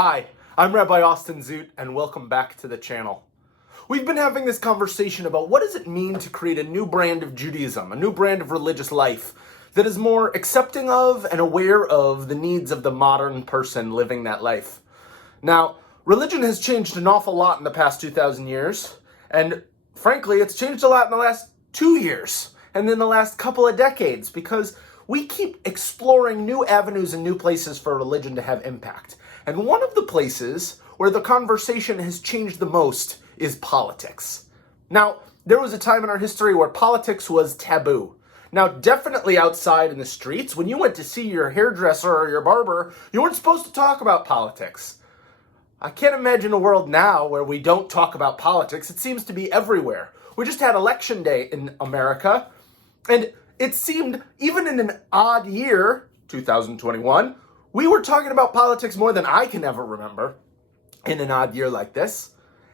Hi, I'm Rabbi Zoot, and welcome back to the channel. We've been having this conversation about what does it mean to create a new brand of Judaism, a new brand of religious life that is more accepting of and aware of the needs of the modern person living that life. Now, religion has changed an awful lot in the past 2,000 years, and frankly, it's changed a lot in the last 2 years, and in the last couple of decades, because we keep exploring new avenues and new places for religion to have impact. And one of the places where the conversation has changed the most is politics. Now, there was a time in our history where politics was taboo. Now, definitely outside in the streets, when you went to see your hairdresser or your barber, you weren't supposed to talk about politics. I can't imagine a world now where we don't talk about politics. It seems to be everywhere. We just had election day in America, and it seemed, even in an odd year, 2021, we were talking about politics more than I can ever remember in an odd year like this.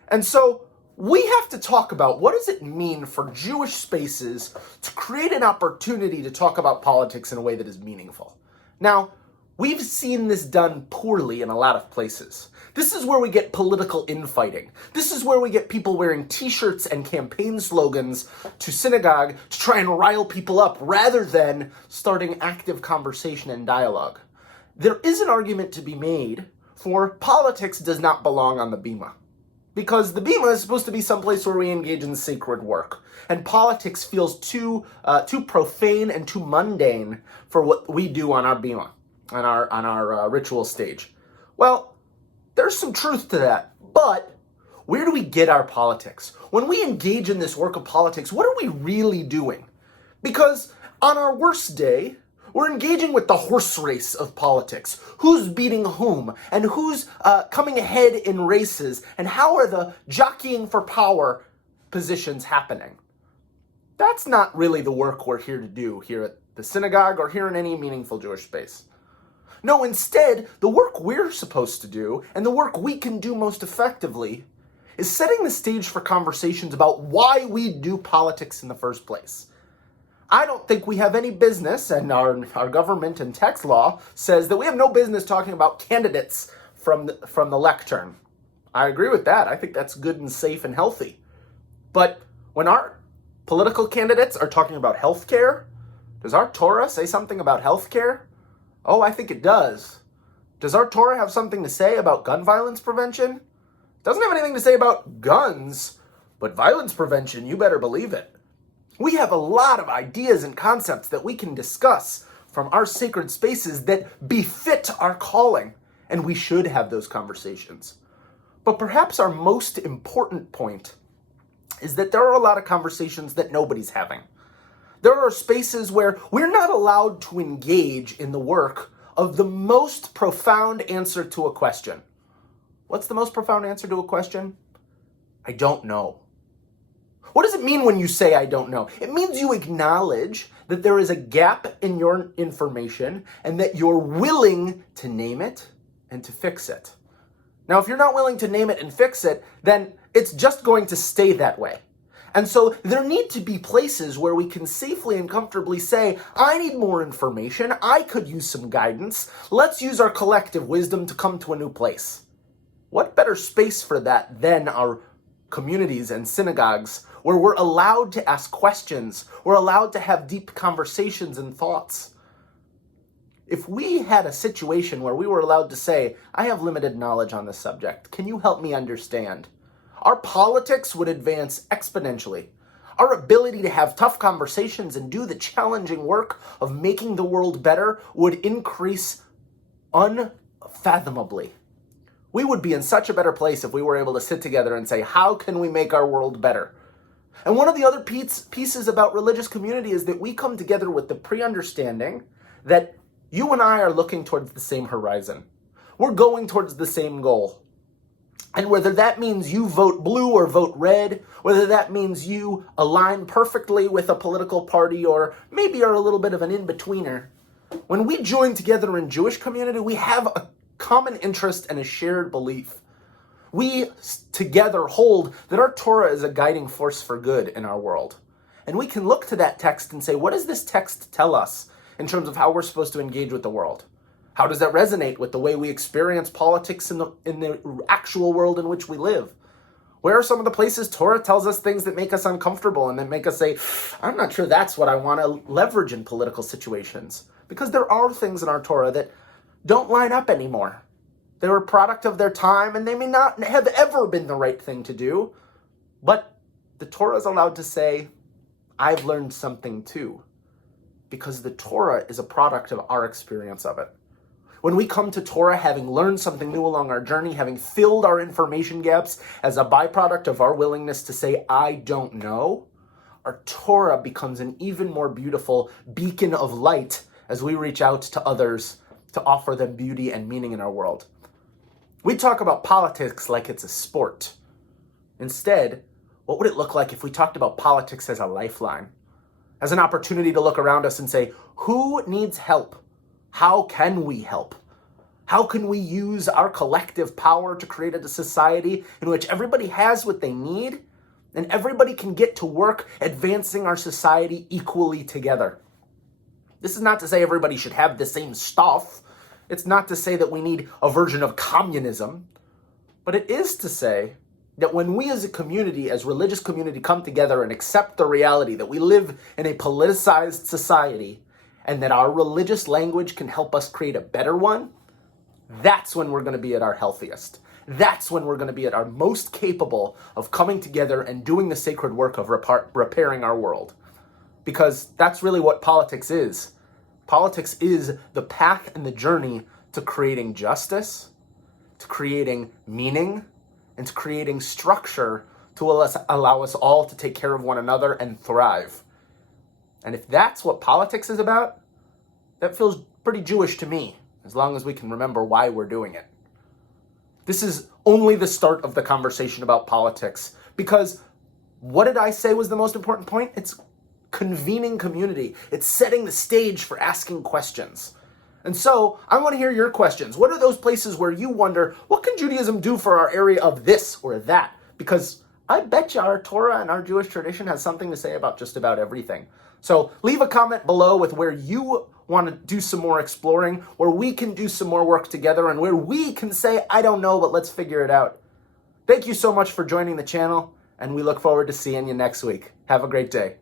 And so we have to talk about what does it mean for Jewish spaces to create an opportunity to talk about politics in a way that is meaningful. Now, we've seen this done poorly in a lot of places. This is where we get political infighting. This is where we get people wearing t-shirts and campaign slogans to synagogue to try and rile people up rather than starting active conversation and dialogue. There is an argument to be made for politics does not belong on the bima. Because the bima is supposed to be someplace where we engage in sacred work. And politics feels too profane and too mundane for what we do on our bima, on our ritual stage. Well, there's some truth to that, but where do we get our politics? When we engage in this work of politics, what are we really doing? Because on our worst day, we're engaging with the horse race of politics. Who's beating whom, and who's coming ahead in races, and how are the jockeying for power positions happening? That's not really the work we're here to do here at the synagogue or here in any meaningful Jewish space. No, instead, the work we're supposed to do, and the work we can do most effectively, is setting the stage for conversations about why we do politics in the first place. I don't think we have any business, and our government and tax law says that we have no business talking about candidates from the lectern. I agree with that. I think that's good and safe and healthy. But when our political candidates are talking about healthcare, does our Torah say something about healthcare? Oh, I think it does. Does our Torah have something to say about gun violence prevention? It doesn't have anything to say about guns, but violence prevention, you better believe it. We have a lot of ideas and concepts that we can discuss from our sacred spaces that befit our calling, and we should have those conversations. But perhaps our most important point is that there are a lot of conversations that nobody's having. There are spaces where we're not allowed to engage in the work of the most profound answer to a question. What's the most profound answer to a question? I don't know. What does it mean when you say I don't know? It means you acknowledge that there is a gap in your information and that you're willing to name it and to fix it. Now, if you're not willing to name it and fix it, then it's just going to stay that way. And so there need to be places where we can safely and comfortably say, I need more information, I could use some guidance, let's use our collective wisdom to come to a new place. What better space for that than our communities and synagogues where we're allowed to ask questions, we're allowed to have deep conversations and thoughts. If we had a situation where we were allowed to say, I have limited knowledge on this subject, can you help me understand? Our politics would advance exponentially. Our ability to have tough conversations and do the challenging work of making the world better would increase unfathomably. We would be in such a better place if we were able to sit together and say, how can we make our world better? And one of the other pieces about religious community is that we come together with the pre-understanding that you and I are looking towards the same horizon. We're going towards the same goal. And whether that means you vote blue or vote red, whether that means you align perfectly with a political party or maybe are a little bit of an in-betweener, when we join together in Jewish community, we have a common interest and a shared belief. We together hold that our Torah is a guiding force for good in our world. And we can look to that text and say, what does this text tell us in terms of how we're supposed to engage with the world? How does that resonate with the way we experience politics in the actual world in which we live? Where are some of the places Torah tells us things that make us uncomfortable and that make us say, I'm not sure that's what I want to leverage in political situations? Because there are things in our Torah that don't line up anymore. They're a product of their time, and they may not have ever been the right thing to do. But the Torah is allowed to say, I've learned something too. Because the Torah is a product of our experience of it. When we come to Torah having learned something new along our journey, having filled our information gaps as a byproduct of our willingness to say, I don't know, our Torah becomes an even more beautiful beacon of light as we reach out to others to offer them beauty and meaning in our world. We talk about politics like it's a sport. Instead, what would it look like if we talked about politics as a lifeline? As an opportunity to look around us and say, who needs help? How can we help? How can we use our collective power to create a society in which everybody has what they need and everybody can get to work advancing our society equally together? This is not to say everybody should have the same stuff. It's not to say that we need a version of communism. But it is to say that when we as a community, as religious community, come together and accept the reality that we live in a politicized society and that our religious language can help us create a better one, that's when we're going to be at our healthiest. That's when we're going to be at our most capable of coming together and doing the sacred work of repairing our world. Because that's really what politics is. Politics is the path and the journey to creating justice, to creating meaning, and to creating structure to allow us all to take care of one another and thrive. And if that's what politics is about, that feels pretty Jewish to me, as long as we can remember why we're doing it. This is only the start of the conversation about politics, because what did I say was the most important point? It's convening community. It's setting the stage for asking questions. And so I want to hear your questions. What are those places where you wonder, what can Judaism do for our area of this or that? Because I bet you our Torah and our Jewish tradition has something to say about just about everything. So leave a comment below with where you want to do some more exploring, where we can do some more work together, and where we can say, I don't know, but let's figure it out. Thank you so much for joining the channel, and we look forward to seeing you next week. Have a great day.